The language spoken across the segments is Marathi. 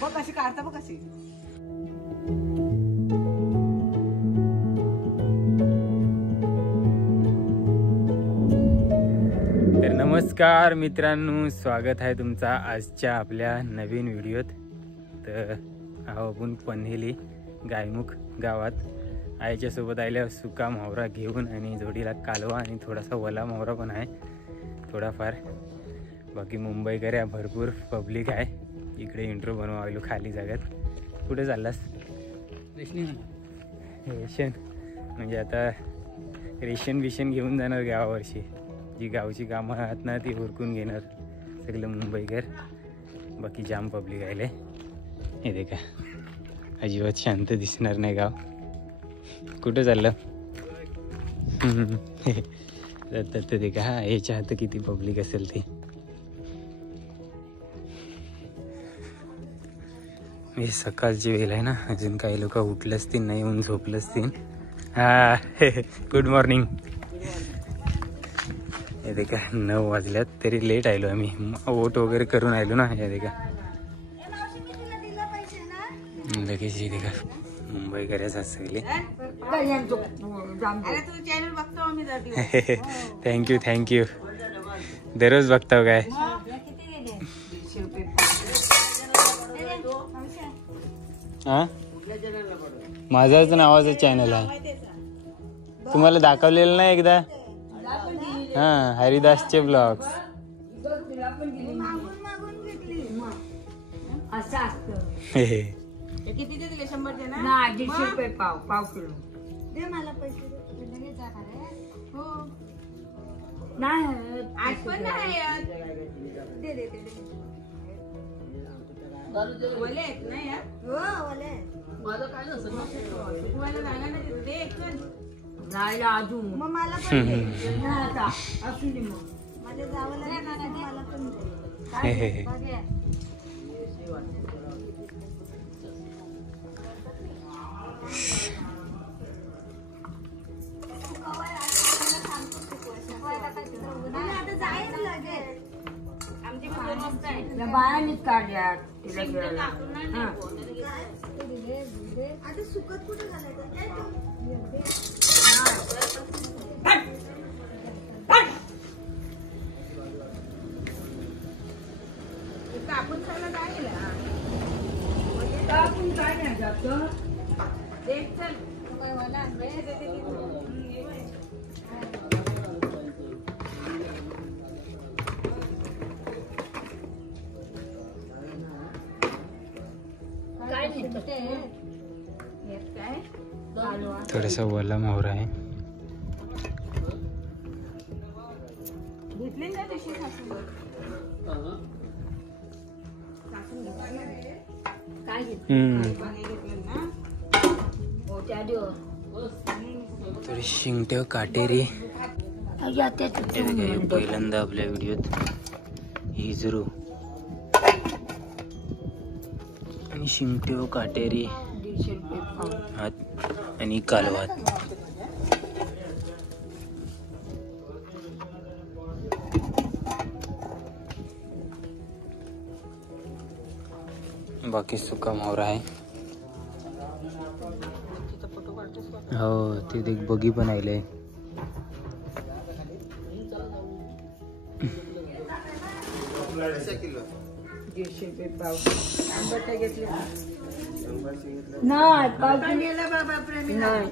बघ कशी काढता बघ कशी. तर नमस्कार मित्रांनो, स्वागत आहे तुमचा आजच्या आपल्या नवीन व्हिडिओत. तर आपण पन्हेली गायमुख गावात आईच्या सोबत आल्यावर सुका मावरा घेऊन आणि जोडीला कालवा आणि थोडासा वला मावरा पण आहे थोडाफार. बाकी मुंबईकर भरपूर पब्लिक आहे इकडे. इंट्रो बनवा आलो खाली जागात. कुठे चाललास? रेशन म्हणजे आता रेशन बिशन घेऊन जाणार गावावर्षी. जी गावची कामं आहेत ना ती उरकून घेणार सगळं मुंबईकर. बाकी जाम पब्लिक आले. हे देखा अजिबात शांत दिसणार नाही गाव. कुठं चाललं? तर देखा हा याच्या हात किती पब्लिक असेल ती. हे सकाळची वेळ आहे ना, अजून काही लोक उठले असतील, नाही येऊन झोपले असतील. हा गुड मॉर्निंग. हे देखा 9 वाजल्यात तरी लेट आलो आम्ही. वोट वगैरे करून आलो ना. हे देखा लगेच हे देखा मुंबई करायचं सगळे. Thank you thank you. दररोज बघताव काय? हा माझाच नावाचं चॅनल आहे. तुम्हाला दाखवलेलं ना एकदा? हा हरिदासचे ब्लॉग्स. किती दिले? 100 दे ना. 150 रुपये पाव किलो दे मला पैसे. हो नाही आज पण नाही दे दे दे. बोले ना यार. हो बोले मला काय नसतं. तुम्हाला जागा ना दे चल जायला अजून. मग मला पण दे ना आता असू दे. मग मला जावं लागेल ना. मला पण दे. बायानीच काढल्या तिला. आता सुकत कुठे घालायचं? कापून खायला काय कापून काय नाही जात. देख चल थोडासा वला मोहरा आहे. थोडी शिंगटेव काटेरी. पहिल्यांदा आपल्या व्हिडिओत हिजरू आणि शिंगटेव काटेरी आणि कालवात. बाकी सुका मावरा आहे. हो ते देख बगी पण आले. नाही पाव गेला बाबा प्रेमी नाही.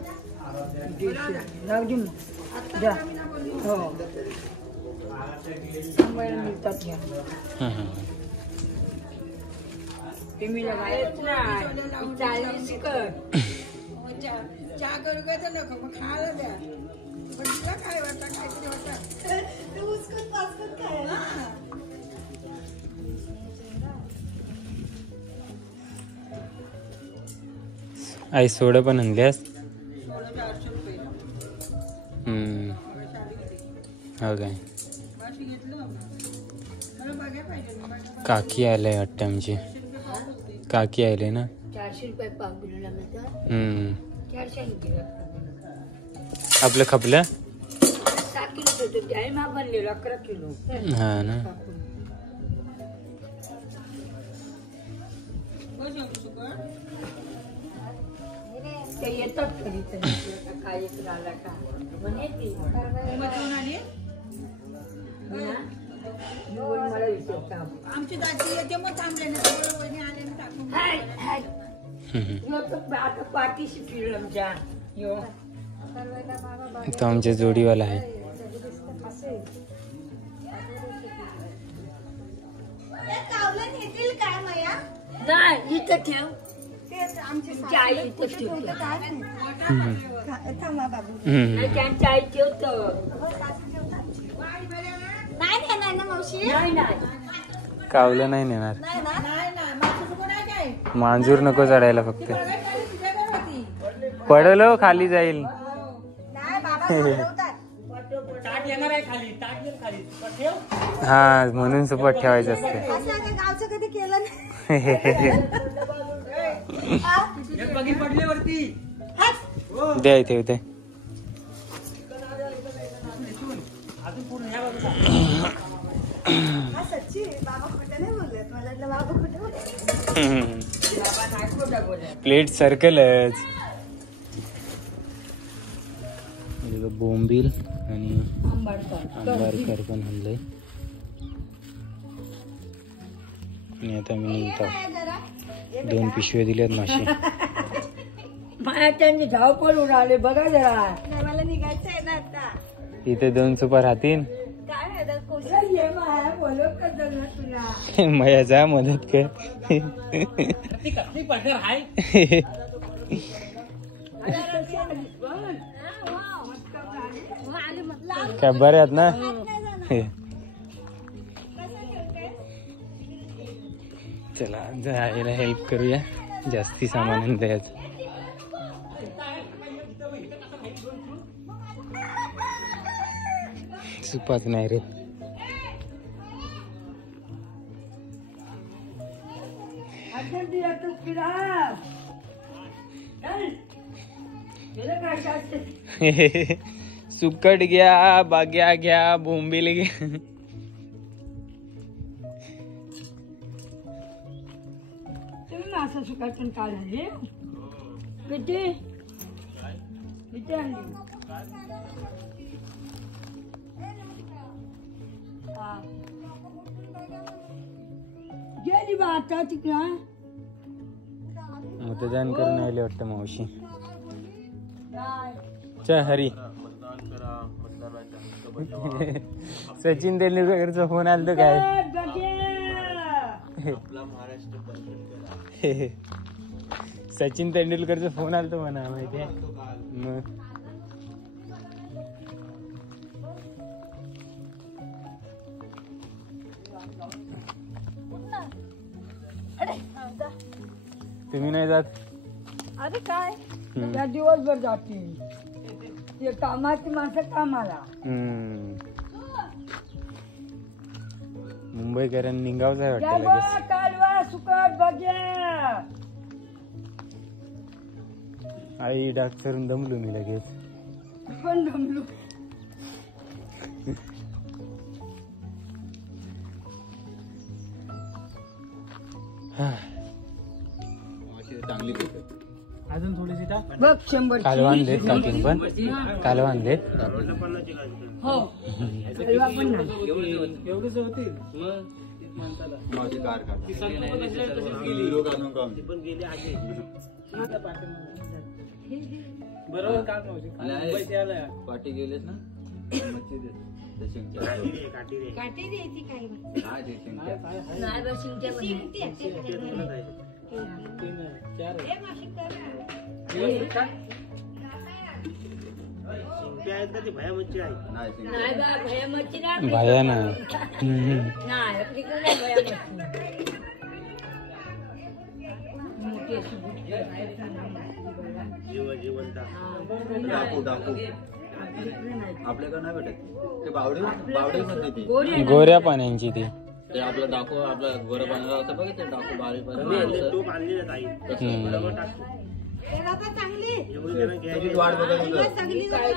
हो मिळतात घ्या. तुम्ही चहा करू काय तर नको मग खायला द्या. पण तुला काय वाटतं? काहीतरी वाटतं खायला. आई सोडा पण आणल्यास? हो काय? काकी आले वाटतं आमची. काकी आले ना. 400 रुपये पाव किलोला. आपलं खपलं 7 किलो होतं त्याही मा बनलेलं 11 किलो. हा ना. ते येतात कधी काय एक झाला का म्हणे ती मला विचारता आमची दादी येते मग थांबले ना आले ना टाकून आता पाठीशी फिरलं आमच्या तो आमच्या जोडीवाला आहे. नाही इथं ठेव त्यांच्या आई इथं ठेवतो त्यांच्या आई ठेवतो. नाही नाही कावलं नाही नेणार. मांजूर नको चढायला फक्त. पडलो खाली जाईल. हा म्हणून सुपट ठेवायचं असते. द्या इथे होते. प्लेट सर्कलच. बोंबील आणि आंबारकर पण आणलंय. आणि आता मी निघतो. 2 पिशव्या दिल्यात मासे. त्यांनी धावपळ उडाले बघा जरा. मला निघायचं आहे ना आता. इथे 2 सुपर हातीन. मया जा मदत कर. काय बरे आहेत ना. चला जायला हेल्प करूया. जास्ती सामान द्यायचं. सुपाच नाही रे. सुकट घ्या, बाग्या घ्या, बोंबील घ्या. तुम्ही मासा सुकाटून काढ आणले किती किती आणली. गेली बा आता तिकडं. मतदान करून आले वाटतं मावशी. च हरी. सचिन तेंडुलकरचा फोन आलतो काय. सचिन तेंडुलकरचा फोन आलतो म्हणा माहितीये. मग तुम्ही नाही जात. अरे काय त्या दिवसभर जातील. ते कामाची माणसं कामाला. मुंबईकरांनी निघावच आहे वाटतं लगेच. कालवा सुकट बघ्या. आई डाक करून दमलो मी लगेच. पण दमलो. अजून थोडीशी बघ 100 कालवा आणलेत. काकीन पण कालवा आणलेत. हो कालवा पण एवढेच होते. बरोबर का पाठी गेलेस ना. काठी द्यायची काही नाही बस भया ना. डाकू डाकू आपल्याकडे नाही भेटत. ते बावडी बावडी म्हणते ती. गोऱ्या पाण्याची ती. ते आपलं डाकू आपल्या गोऱ्या पाण्याला असं बघ. ते डाकू बारीक चांगली तिकीट वाढ बघत होतं. सगळी काय?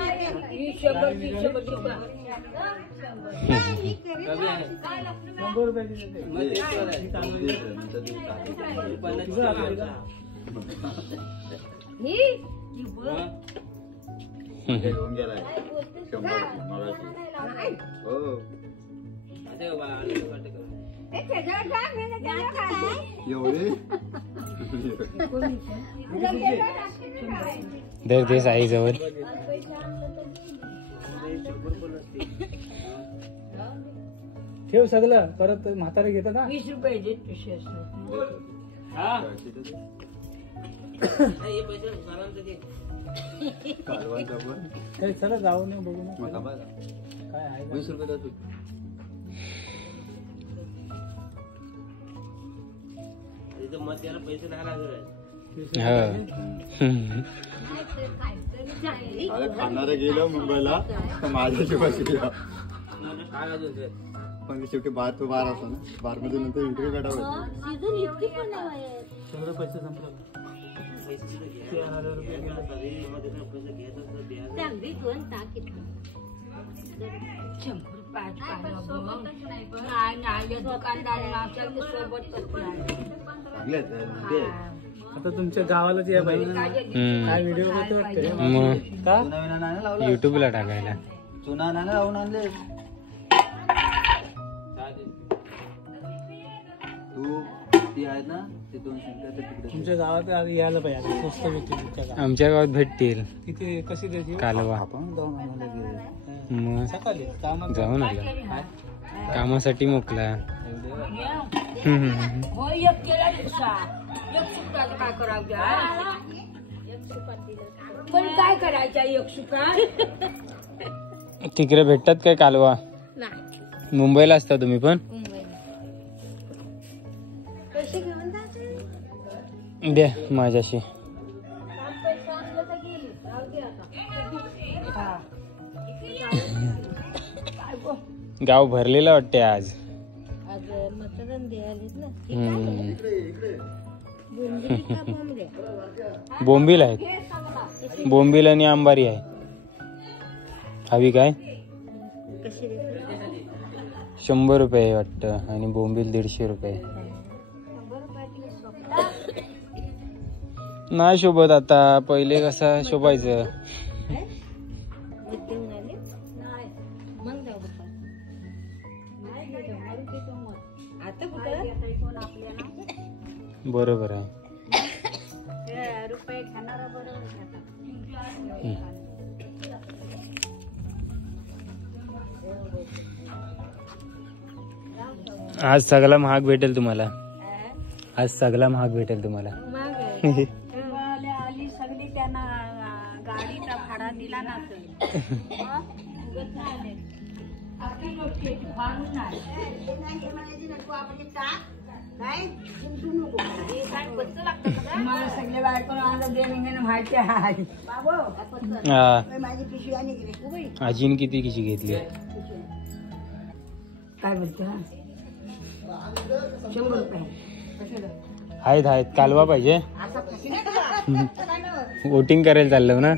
ही 100 रुपये. 100 रुपयाची देते. घेऊन गेलाय 100 मगाशी. हो एवढे दर ते साईजवळ ठेव सगळं परत म्हातारे घेतात ना. 20 रुपये देत विशेष कालवांचा पण काही चला जाऊ नये बघू ना मग थांबा. काय आहे. 20 रुपये देतो. अरे खाणारे गेलो मुंबईला तर माझ्या शिवाशी पण शेवटी बार तो बार असतो ना. बार मध्ये नंतर इंटरव्ह्यू काढावा. सगळं पैसे संपलं. आता तुमच्या गावालाच या पाहिजे. काय व्हिडिओ करतो वाटतं मग का? चुना नाही लावला. युट्यूबला टाकायला. चुना नाही लावून आणले. तू ती आहेत ना ते 200 तिकडे. तुमच्या गावात यायला पाहिजे. स्वस्त भेटते तुमच्या गावात. आमच्या गावात भेटतील किती कशी देते? कालवा. आपण जाऊन आणायला मग सकाळी कामात जाऊन आला कामासाठी मोकला. हो एक केला रिक्षा. एक सुकाचं काय करावं द्या. पण काय करायचं एक सुका. तिकडे भेटतात काय कालवा? मुंबईला असता तुम्ही पण? पैसे घेऊन जायचे. द्या माझ्याशी. गाव भरलेलं वाटते आज. आज मतदान द्यायला ना. बोंबील आहेत. बोंबील आणि आंबारी आहे. हवी काय? कशी देते? 100 रुपये वाटतं आणि बोंबील 150 रुपये. नाही शोभत आता. पहिले कसं शोभायचं. आता कुठं बरोबर आहे. रुपये खाणारा बरोबर. आज सगळा महाग भेटेल तुम्हाला. आज सगळा महाग भेटेल तुम्हाला. आली सगळी त्यांना गाडीचा भाडा दिला ना. मला सगळे बायको आणलं देणं घेणं माहिती आहे. माझी पिशवी आणि गेली. आजीन किती किशी घेतली? काय बोलतो 100 रुपये. आहेत आहेत. कालवा पाहिजे. वोटिंग करायला चाललो ना.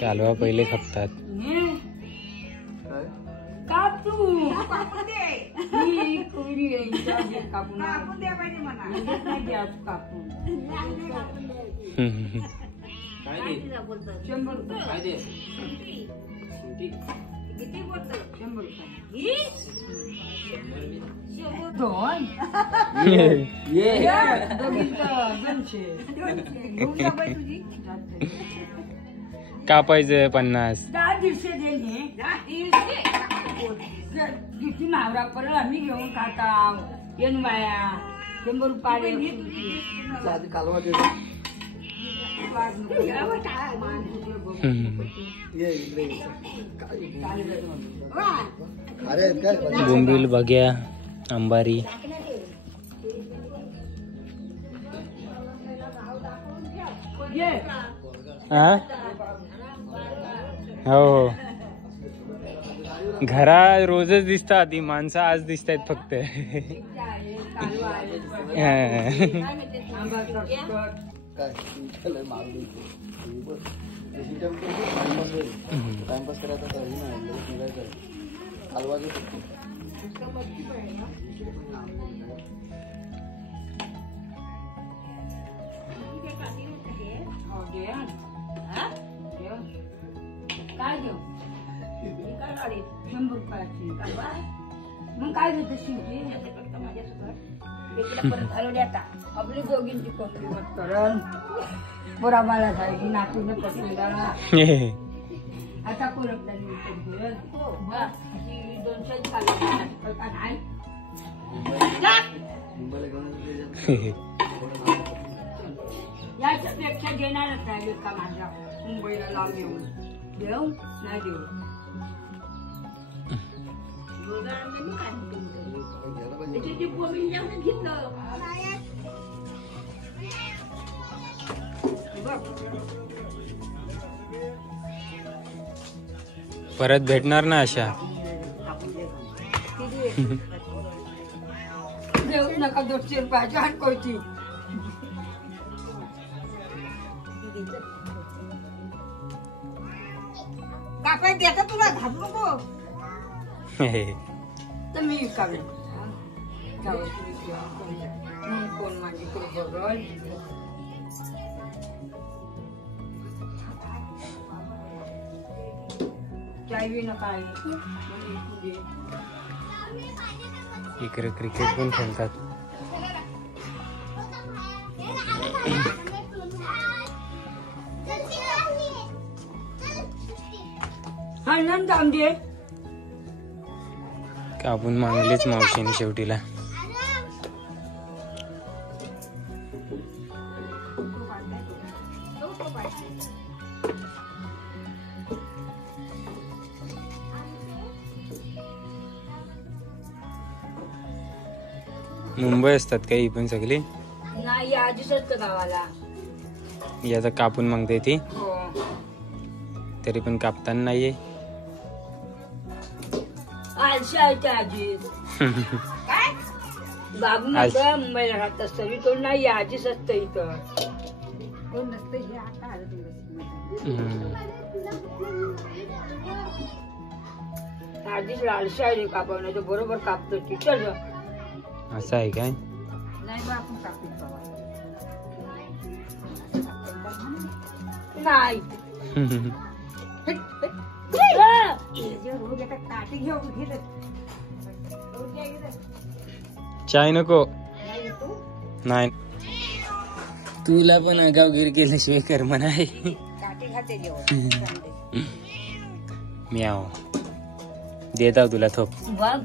कालवा पहिले खपतात. कापू कापून दे. ही कुरी आहे. कापून द्या पाहिजे मला. कापून 100 रुपये. किती बोलतो? 100 रुपये. 2 कापायचं 50. 10 देणे. किती नावरा परत आम्ही घेऊन खाता. येऊन बाया 100 रुपये. कालवा बोंबील, बघ्या, अंबारी. हा हो घरा रोजच दिसतात ती माणसं आज दिसत आहेत फक्त. टाइमपास करायचा हलवा काय घेऊ 100 रुपयाची मग काय घेतो शिवची परत हलवली आता आपली दोघींची कोकरी करण बोरा मला जायची नातून पसंत आता परत 200 याच्यापेक्षा घेणारच नाही का माझ्या मुंबईला लावून येऊन देऊ नाही देऊ परत भेटणार ना अशा देऊ नका 200 रुपयाची हटकोची कापाय देता तुला घाबरू नको तर मी विकावेन कोण माझी बघल चायवी नका इकडे क्रिकेट पण खेळतात. आनंद आमचे कापून मागलेच मावशीने शेवटीला. मुंबई असतात काही पण सगळी नाही आधीच असतं गावाला. याचा कापून मागते ती हो तरी पण कापताना नाहीये. आळशी आहे त्या आजी काय बाबू म्हणतो मुंबईला राहत तरी तो नाही आजीच असतं इथं कोण नसतं हे आता आधीच आळशी आहे कापवण्याचं तर बरोबर कापतो ती. चल असं आहे काय नाही बा आपण कापून नाही चाय नको नाही तुला पण गावगिरी केल्याशिवाय कर्म नाही. मी आहो देता तुला थोप बघ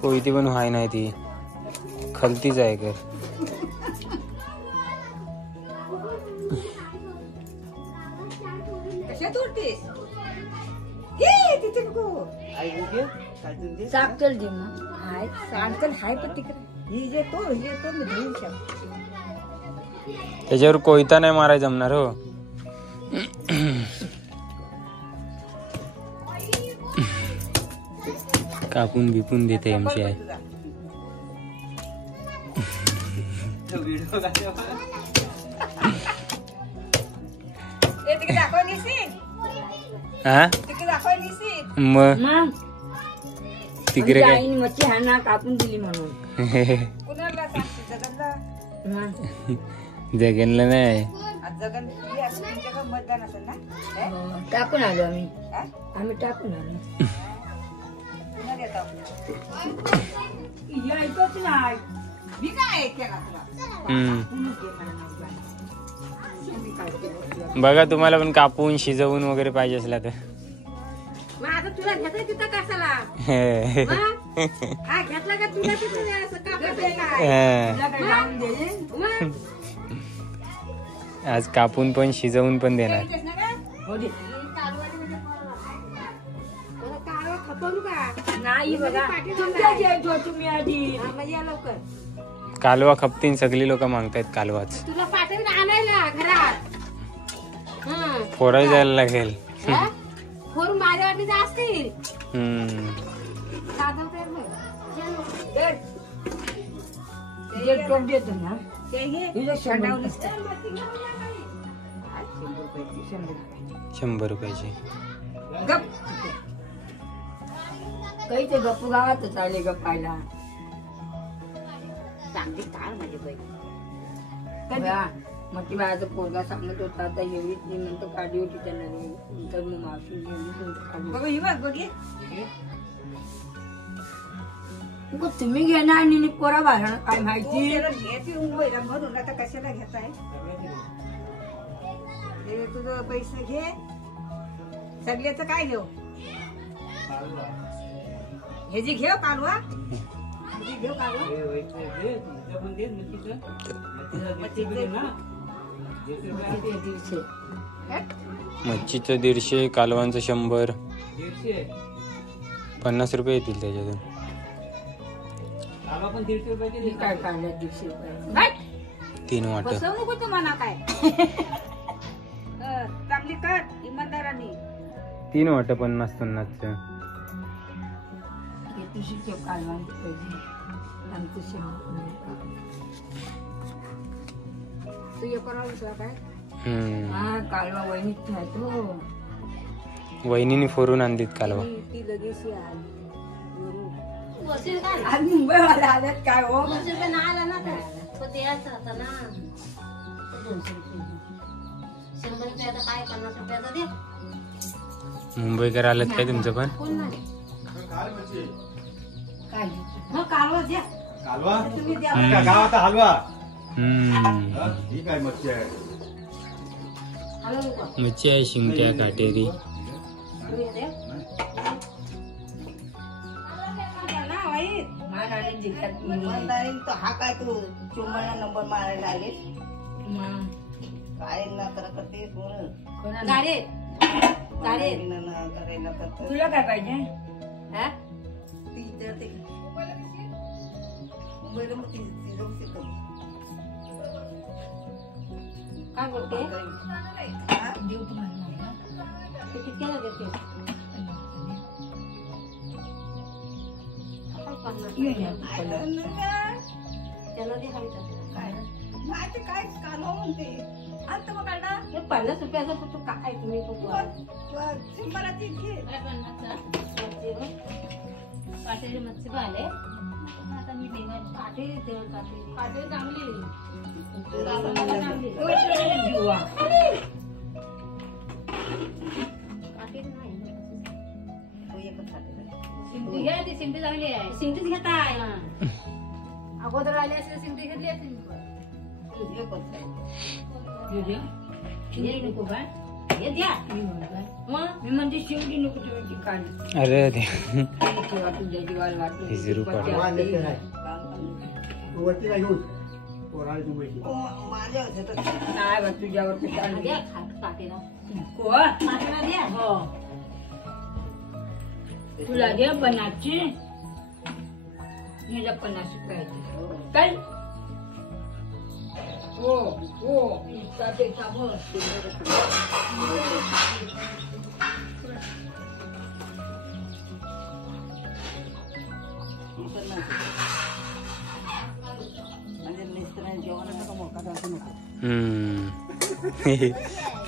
कोयती पण व्हाय नाही ती खलतीच आहे कर. कशात उडतेस तिथे नको साखर दे मग हाय साखर हाय पण तिकडे ही जे तो मी घेऊ शकतो. त्याच्यावर कोयता नाही मारायला जमणार हो. कापून बिपून देते आमची आहे. हा मग तिकडे काय मच्छी हाना कापून दिली म्हणून जगनला नाही टाकून आलो आम्ही टाकून आलो. यायचंच नाही मी काय केला बघा तुम्हाला पण कापून शिजवून वगैरे पाहिजे असला तर आता तुला घेता तिथं कशाला घेतला का तुला आज कापून पण शिजवून पण देणार. करू का नाही बघा तुमच्या जेवतो तुम्ही आधी म्हणजे या लवकर कालवा खपतीन सगळी लोक मागतायत कालवाच. तुला पाठवून आणायला घरात. पोराय जायला लागेल. फोर माझ्यासाठी जास्त येईल. टोप देतो ना ते 100 रुपयाची. गप काही ते गप्पू गावातच आले गप्पायला. चांगली काय माझी बाई मग बाळाचा पोरगा सांगत होता आता एवढीच नाही म्हणतो काढली होती त्यांना तर मग तुम्ही घेणार आणि पोरा बाहेर काय माहिती भरून आता कशाला घेताय तुझं पैसे घे सगळ्याच काय घेऊ हे जी घेऊ कालवा घेऊ कालवा मच्छीचं 150, कालवांचं 100. 50 रुपये येतील त्याच्यातून. काय काढल्या 150 रुपये 3 वाट. नको तुम्हाला काय चांगली कर इमानदाराने 3 वाट 50-50. तुझी कालवांची पाहिजे आमचं तू हे करावं काय कालवा वहिनीच राहतो. वहिनीने फोरून आणलीत कालवा. ती लगेच आज मुंबईवाला आल्यात काय हो नाही आला ना तो द्यायचा होता ना 100 रुपयाचा काय 50 रुपयाचा दे. मुंबईकर आलेत काय तुमचं पण? कोण नाही काय मग कालवा द्या कालवा तुम्ही द्या गावात हलवा. ही काय मच्छी आहे? मच्छी आहे शिंगट्या काटेरी. हा काय तू चुंबळला नंबर मारायला आले काय ना करते तुला काय पाहिजे काय करते देऊ तुम्हाला किती देते काय कालवा म्हणते आता मग काढा 50 रुपयाचा तू काय तुम्ही काटेरी मच्छी पाहिले आता मी काटे चांगली सिंधी घ्या ती सिंधी चांगली आहे सिंधीच घेताय अगोदर आले असेल सिंधी घेतली असेल नको काय हे द्या मी म्हणजे शिवडी नको तुम्ही काढली. अरे नाही तुझ्यावर तुला घ्या 50ची 50 रुपयाची काय हो हो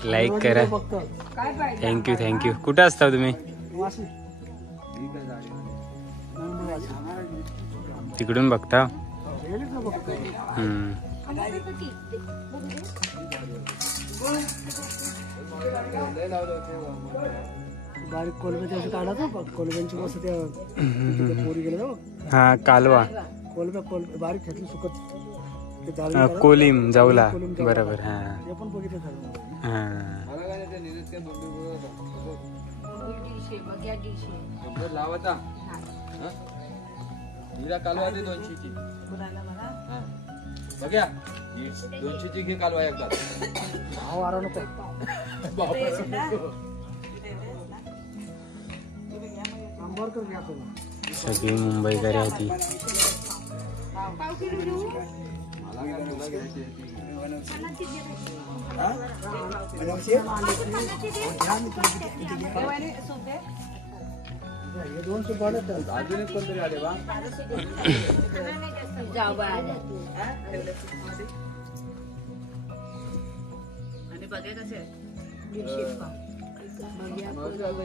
लाईक करा. थँक्यू. कुठं असता तुम्ही? तिकडून बघता. बारीक कोलब्याची असं काढायचं कोलब्यांची मस्त त्या पोरी गेलं हा कालवा कोलब्या बारीक घेतली सुकत कोलिम जाऊला बरोबर. हा ते पण बघितलं लावाचा कालवा दे 200ची बघ्या 200ची घे कालवा एकदा. वारा नको आंबरकर घ्या तुला. सगळी मुंबईकरी आहे ती. हे 2 सूप बनवतात. अजून एक कोणतरी आले बा. जाऊ बा आणि बघे कसे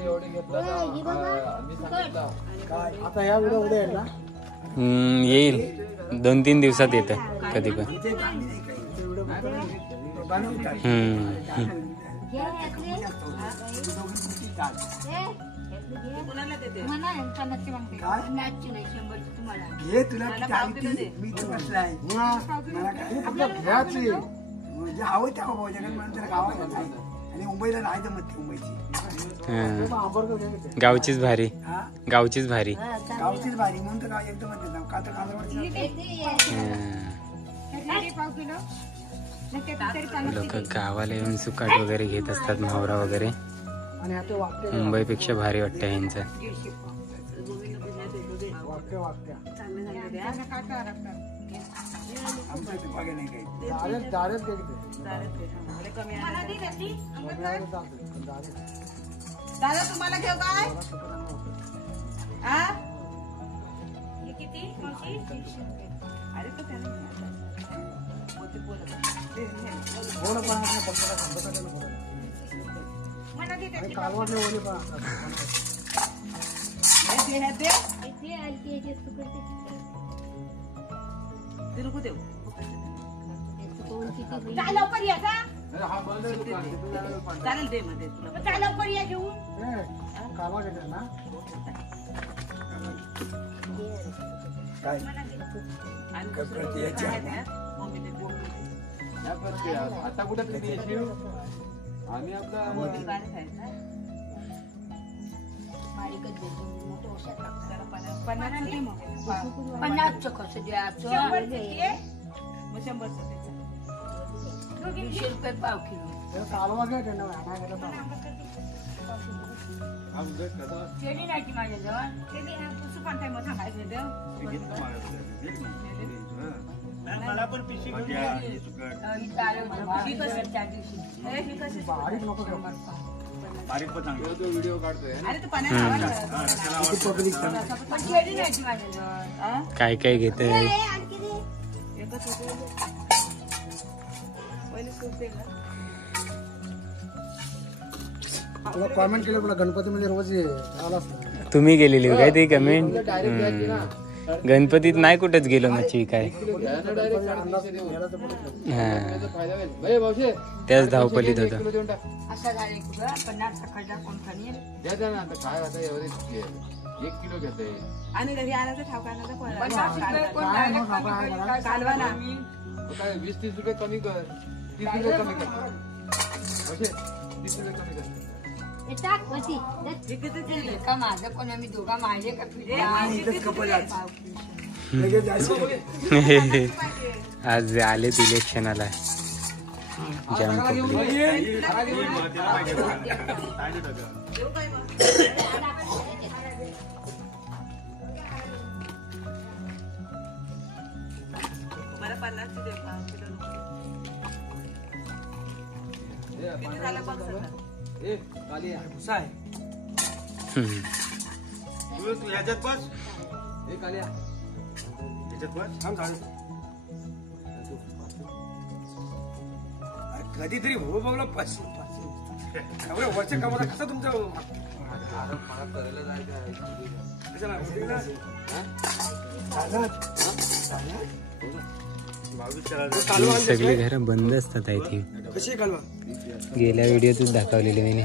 एवढे घेतला आता ह्या व्हिडिओ उद्या येईल ना. येईल 2-3 दिवसात येतं कधी पण. कुणाला देते म्हणा 50ची मागते 50ची नाही 100ची तुम्हाला घे तुला मी तर बसलाय फक्त घ्यायची म्हणजे हवं त्या बाबाच्याकडे म्हणून त्याला गावात आणि मुंबईला नाही जमत ती मुंबईची. आंबरकर घ्या. गावचीच भारी, हा गावचीच भारी. गावचीच भारी म्हणून तर गाव एकदम का तर लोक गावाला येऊन सुकाट वगैरे घेत असतात, म्हावरा वगैरे. आणि आता वाक्य मुंबईपेक्षा भारी वाटतं ह्यांचं. वाक्य वाक्य आमच्या इथे बघा नाही काही दारेच दादा तुम्हाला घेऊ काय किती अरे तो कालवाडले ओले पण नको देऊ काय लवकर या का चालेल दे मध्ये तुला काय लवकर या घेऊन कालवा घेतला ना काय आता कुठे तुम्ही येशील आम्ही आपला पन्नासचं कसं द्यायचं 100 रुपये पाव किलो कालवा घ्या त्यांना केली नाही की माझ्याजवळ मला पण पिशी बारीक नको घेऊ. बारीक पण चांगला तो व्हिडिओ काढतोय. अरे तू पाण्यात केली नाही की माझ्याजवळ काय काय घेत तुला कॉमेंट केलं तुला गणपती मध्ये रोज आलाच तुम्ही गेलेली काय ते कमेंट. गणपतीत नाही कुठेच गेलो मच्छी काय. त्याच धावपलीत होत. असं झाले कुठं 50चा खड्डा कोण खाली किलो घेते आणि घरी आणायचं ठावकानाचा 20-30 रुपये कमी कर 30 रुपये कमी कर 30 रुपये कमी कर. का माझं कोण आम्ही दोघा माझे का आज आलेत इलेक्शनाला. जाम मला 50 दे 5 किलो किती झालं बघ सगळं. ए काली भुसा आहे. तू ह्याच्यात बस. ए काली ह्याच्यात बस. थांब झालं. कधीतरी हो बघला 5 एवढ्या वरच्या कामाला कसा तुमचा मला करायला ही सगळी घरं बंद असतात आय थिंक. कशी कालवा गेल्या व्हिडिओतच दाखवलेले मी.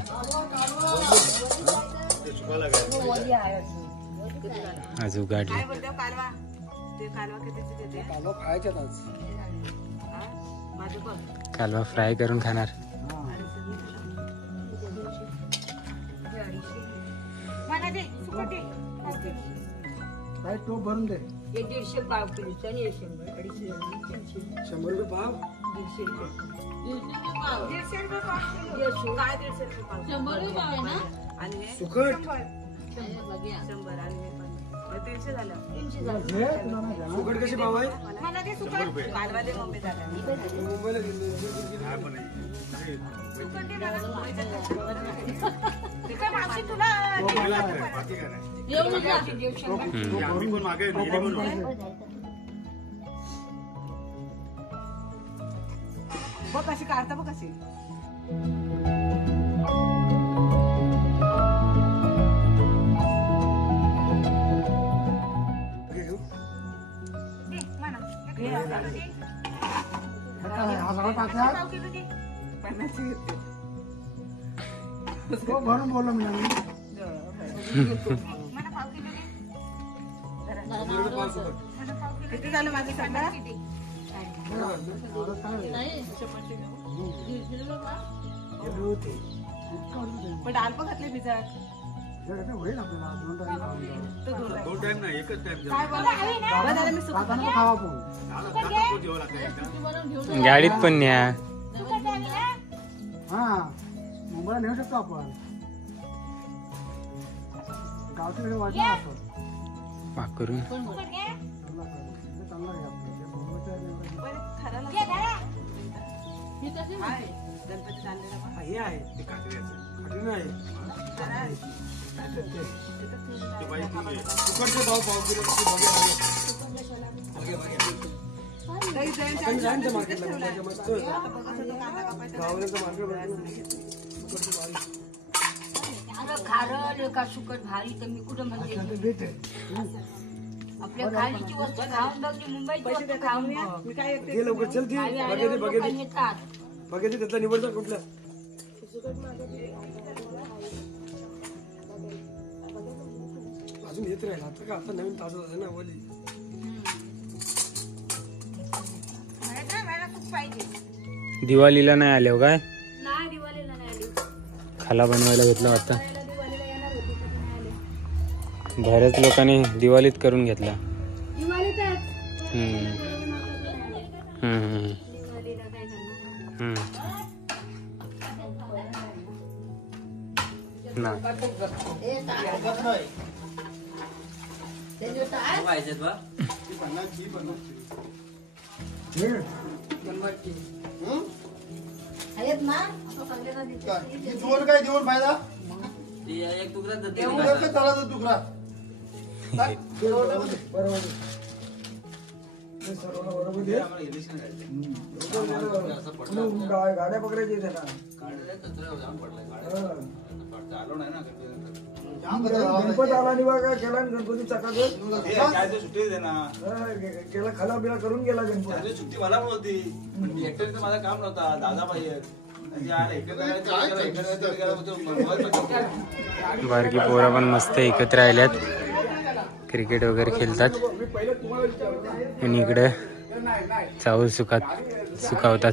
आज उघडले. काय बोलतो कालवा ते कालवा कितीचे देते कालवा खायच्यात आज. माझं बघ कालवा फ्राय करून खाणार. मला दे सुकटे काय टोप भरून दे. 150 पाव किलोचा आणि 100 250 100 रुपये पाव 150 रुपये 150 रुपये पाव किलो. काय 150 रुपये पाव 100 रुपये पाव आहे ना. आणि हे सुकट 100 आणि 300 झालं. घे, तुला नाही घ्या. फुकट कशी भाव आहे? मला ते सुकट मालवा दे मम्मी दादा. मुंबईला गेले. सुकट दे दादा, मुंबईचं ते काय मावशी तुला येऊ नका. बघ कशी काढता बघ कशी. भरून बोललो मी किती झालं माझं सांगा. पण डाल पण घातले भिजत. होईल आपल्याला 2 टाइम नाही, एकच टाइम. मी सुकट खावा पण गाडीत पण न्या. हा मुंबईला नेऊ शकतो आपण. गावच्याकडे वाटलं असतो पाकरून चांगला आहे मुंबईच्या गणपती चाललेला हे आहे ते कठीण आहे. फुकटचे भाव पाव किलो किती मार्केटला मस्त खारं का सुकट भारी तर मी कुठं म्हणजे आपल्या खालीची वस्तू खाऊन बघली, मुंबईची वस्तू खाऊन बघ. मी काय घे लवकर चल ती गावी बघे आल्यावर बघे लोकं येतात. बघे त्यातला निवडचा कुठला. अजून येत राहील आता का आता नवीन ताजा आहे ना वली. दिवाळीला नाही आले हो काय? नाही दिवाळीला नाही आली. खाला बनवायला घेतला होता. दिवाळीला येणार होती पण नाही आली. बऱ्याच लोकांनी दिवाळीत करून घेतला. दिवाळीतच हम्म. हम्म. दिवाळीला काय करणार. हम्म. ना आहेत ना देऊन काय देऊन फायदा एक तुकडा त्याला तो तुकडा बरोबर गाड्या पकडायची त्याला गणपत आला आणि बघा केला गणपती चकाचक केला खाला बिला करून गेला गणपती सुट्टी मला पण होती. एकट्याने माझं काम नव्हता. दादा पाहिजे बारकी पोरा पण मस्त एकत्र राहिल्यात, क्रिकेट वगैरे खेळतात आणि इकडे चावल सुकावतात.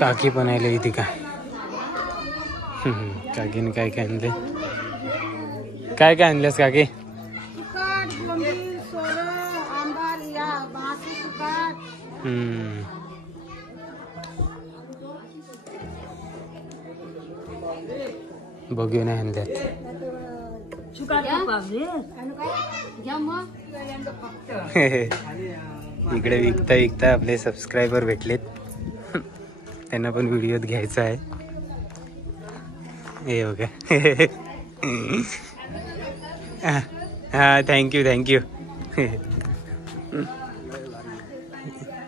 काकी पण आले इथे का. काकीने काय काय आणले, काय काय आणलेस काकी? सुकट, बोंबील, सोरं, आंबार, या बासरी सुकट. बघून आणल्यात. इकडे विकता विकता आपले सबस्क्रायबर भेटलेत, त्यांना पण व्हिडिओत घ्यायचा आहे. हे बघा. हा थँक्यू थँक्यू.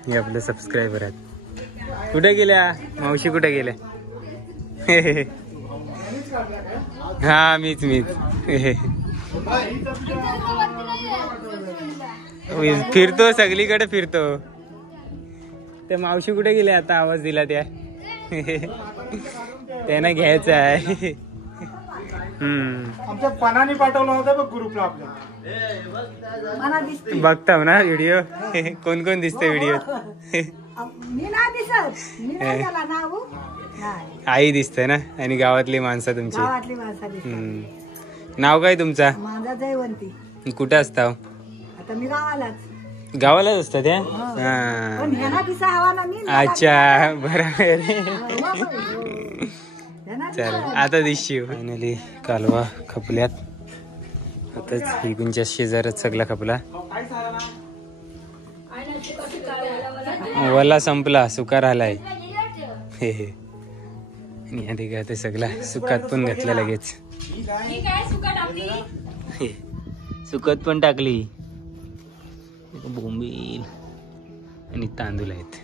हे आपले सबस्क्रायबर आहेत. कुठे गेल्या मावशी, कुठे गेल्या? हा मीच फिरतो सगळीकडे फिरतो. त्या मावशी कुठे गेल्या आता? आवाज दिला त्या. त्यांना घ्यायचं आहे. आमच्या पणाने पाठवला होता बघ ग्रुपला आपल्या. बघताव ना व्हिडिओ. कोण कोण दिसते व्हिडिओ? मी नाही दिसत, मी नाही त्याला नाव. आई दिसते ना, आणि गावातली माणसं तुमची. गावातली माणसं दिसतात. नाव काय तुमचा? माझा जयवंती. कुठे असता? आता मी गावालाच. गावालाच असता त्या? पण ह्याना तिचा हवाला मी अच्छा बरोबर. चल आता दिसशी फायनली कालवा खपल्यात. आताच इकडच्या शेजारच सगळा खपला. वला संपला, सुका राहिलाय. आणि आधी काय ते सगळा सुकात पण घातलं लगेच. सुकत पण टाकली. बोंबील आणि तांदूळ आहेत.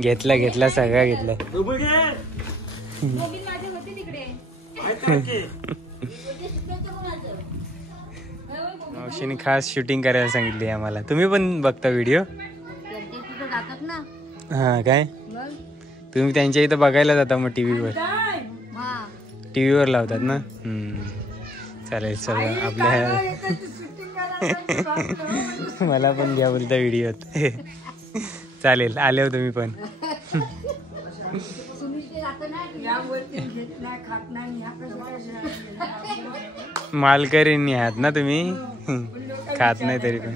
घेतला घेतला सगळा घेतला. मावशीने खास शूटिंग करायला सांगितली आम्हाला. तुम्ही पण बघता व्हिडिओ? हा काय तुम्ही त्यांच्या इथं बघायला जाता मग टीव्हीवर लावतात ना. चालेल चला आपल्या मला पण घ्या बोलता व्हिडिओत. चालेल आले हो तुम्ही पण. मालकरींनी आहात ना तुम्ही, खात नाही तरी पण.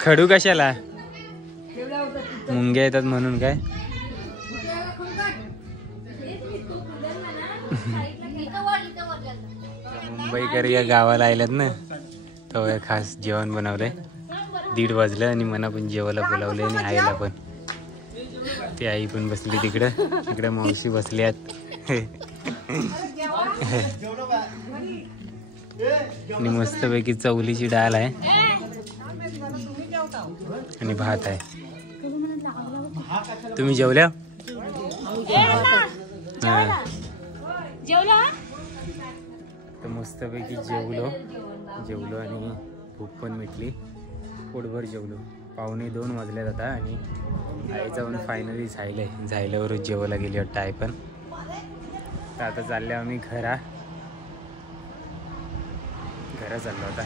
खडू कशाला? मुंग्या येतात म्हणून काय? मुंबईकर या गावाला आल्यात ना, तर खास जेवण बनवलंय. 1:30 वाजलं आणि मना पण जेवायला बोलावलंय आणि आईला पण. ती आई पण बसली तिकडं, तिकडे मावशी बसल्यात. आणि मस्तपैकी चवलीची डाळ आहे आणि भात आहे. तुम्ही जेवल्या? तर मस्तपैकी जेवलो आणि भूक पण मिटली. पोटभर जेवलो. 1:45 वाजल्यात आता आणि आईचा पण फायनली झायल्यावरच जेवायला गेली वाटतं आई पण. तर आता चाललो आम्ही घरा चाललो आता.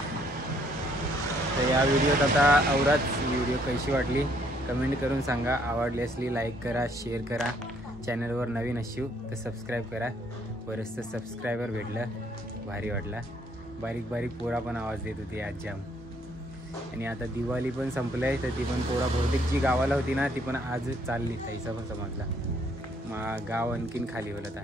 तर या व्हिडिओत आता आवराच व्हिडिओ कशी वाटली कमेंट करून सांगा. आवडली असली लाईक करा, शेअर करा. चॅनलवर नवीन असू तर सबस्क्राईब करा. बरंचसं सबस्क्रायबर भेटलं, भारी वाटला. बारीक बारीक पोरा पण आवाज देत होती आज जाम. आणि आता दिवाळी पण संपलंय तर ती पण पोरा बहुतेक जी गावाला होती ना ती पण आज चालली. ताईचा पण समजला. मग गाव आणखीन खाली होईल आता.